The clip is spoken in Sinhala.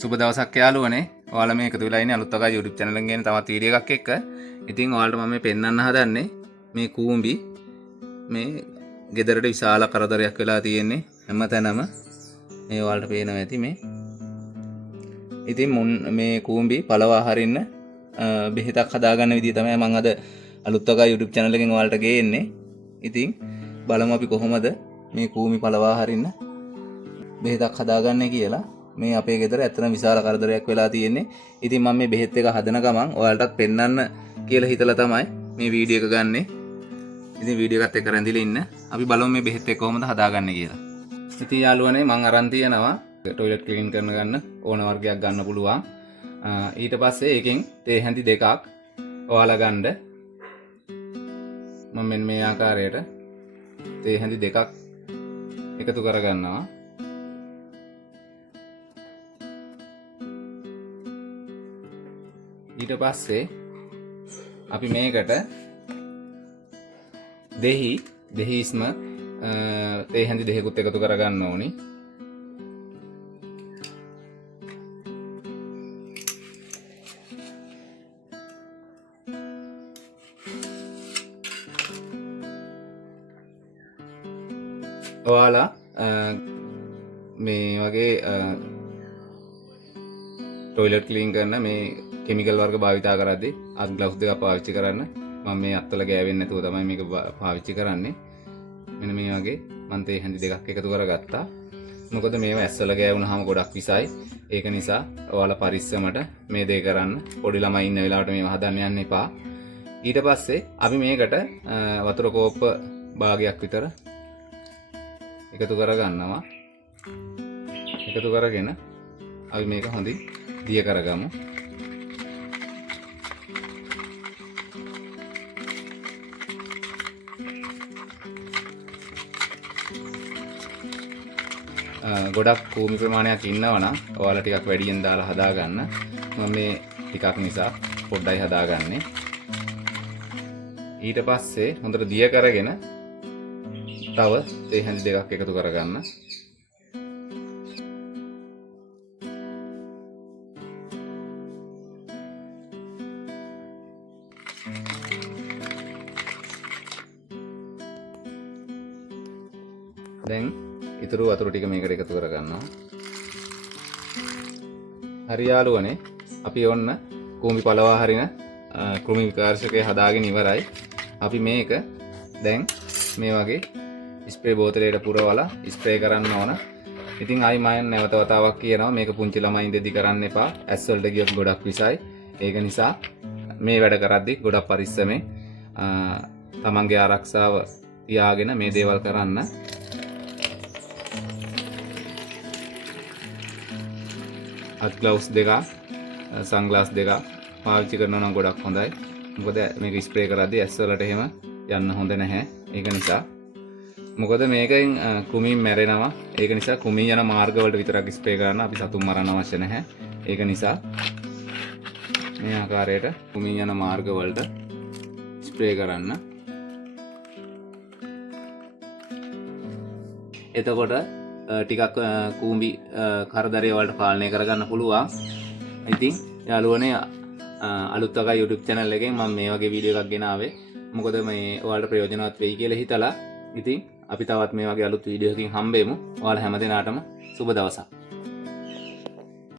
සුබ දවසක් යාළුවනේ. ඔයාලා මේ එකතු වෙලා ඉන්නේ අලුත් වගා YouTube channel එකෙන් ගෙන තවත් වීඩියෝ එකක් එක්ක. ඉතින් ඔයාලට මම මේ පෙන්වන්න හදන්නේ මේ කූඹි මේ ගෙදරට විශාල කරදරයක් වෙලා තියෙන්නේ හැමතැනම. මේ ඔයාලට පේනවා ඇති මේ. ඉතින් මේ කූඹි පළවා හරින්න බෙහෙතක් හදාගන්න විදිය තමයි මම අද අලුත් වගා YouTube channel එකෙන් ඔයාලට ගේන්නේ. ඉතින් බලමු අපි කොහොමද මේ කූඹි පළවා හරින්න බෙහෙතක් හදාගන්නේ කියලා. මේ අපේ ගෙදර ඇත්තටම විශාල කරදරයක් වෙලා තියෙන්නේ. ඉතින් මම මේ බෙහෙත් එක හදන ගමන් ඔයාලටත් පෙන්වන්න කියලා හිතලා තමයි මේ වීඩියෝ එක ගන්නෙ. ඉතින් වීඩියෝ එකත් එක්ක රැඳිලා ඉන්න. අපි බලමු මේ බෙහෙත් එක කොහොමද හදාගන්නේ කියලා. ඉතින් යාළුවනේ මම අරන් තියනවා ටොයිලට් ක්ලීන් කරන ගන්න ඕන වර්ගයක් ගන්න පුළුවන්. ඊට පස්සේ ඒකෙන් තේ හැඳි දෙකක් ඔයාලා ගන්න. මම මෙන්න මේ ආකාරයට තේ හැඳි දෙකක් එකතු කරගන්නවා. ඊට පස්සේ අපි මේකට දෙහිස්ම තේ හැඳි දෙකකුත් එකතු කරගන්න ඕනි. ඔයාලා මේ වගේ ටොයිලට් ක්ලීන් කරන මේ කෙමිකල් වර්ග භාවිතා කරද්දී අත් ග්ලව්ස් දෙක පාවිච්චි කරන්න. මම මේ අත්වල ගෑවෙන්නේ නැතුව තමයි මේක පාවිච්චි කරන්නේ. මෙන්න මේ වගේ මම තේ හැඳි දෙකක් එකතු කරගත්තා. මොකද මේවා ඇස්වල ගෑවුනහම ගොඩක් විසයි. ඒක නිසා ඔයාලා පරිස්සමට මේ දේ කරන්න. පොඩි ළමයි ඉන්න වෙලාවට මේවා හදන්න යන්න එපා. ඊට පස්සේ අපි මේකට වතුර කෝප්ප භාගයක් විතර එකතු කරගන්නවා. එකතු කරගෙන අපි මේක හොඳින් දිය කරගමු. ගොඩක් කූඹි ප්‍රමාණයක් ඉන්නවනම් ඔයාලා ටිකක් වැඩියෙන් දාලා හදාගන්න. මම මේ ටිකක් නිසා පොඩ්ඩයි හදාගන්නේ. ඊට පස්සේ හොඳට දිය කරගෙන තව තේ හැඳි දෙකක් එකතු කරගන්න. දැන් ඉතුරු වතුර ටික මේකට එකතු කරගන්නවා. හරි යාළුවනේ, අපි ඔන්න කූඹි පළවා හරින කෘමි විකාශකය හදාගෙන ඉවරයි. අපි මේක දැන් මේ වගේ ස්ප්‍රේ බෝතලයකට පුරවලා ස්ප්‍රේ කරන්න ඕන. ඉතින් ආයි මම නැවත වතාවක් කියනවා මේක පුංචි ළමයි ඉඳදී කරන්න එපා. ඇස් වලට ගියොත් ගොඩක් විසයි. ඒක නිසා මේ වැඩ කරද්දි ගොඩක් පරිස්සමෙන් තමන්ගේ ආරක්ෂාව තියාගෙන මේ දේවල් කරන්න. අත් ග්ලව්ස් දෙක සන්ග්ලාස් දෙක පාවිච්චි කරනවා නම් ගොඩක් හොඳයි. මොකද මේක ස්ප්‍රේ කරද්දී ඇස් වලට එහෙම යන්න හොඳ නැහැ. ඒක නිසා මොකද මේකෙන් කුමී මැරෙනවා. ඒක නිසා කුමී යන මාර්ගවලට විතරක් ස්ප්‍රේ කරන්න. අපි සතුන් මරන්න අවශ්‍ය නැහැ. ඒක නිසා මේ ආකාරයට කුමී යන මාර්ගවලට ස්ප්‍රේ කරන්න. එතකොට ටිකක් කූඹි කරදරය වලට පාලනය කරගන්න පුළුවන්. ඉතින් යාළුවනේ අලුත් වගා YouTube channel එකෙන් මම මේ වගේ වීඩියෝ එකක් ගෙනාවේ. මොකද මේ ඔයාලට ප්‍රයෝජනවත් වෙයි කියලා හිතලා. ඉතින් අපි තවත් මේ වගේ අලුත් වීඩියෝ එකකින් හම්බෙමු. ඔයාලා හැමදෙනාටම සුබ දවසක්.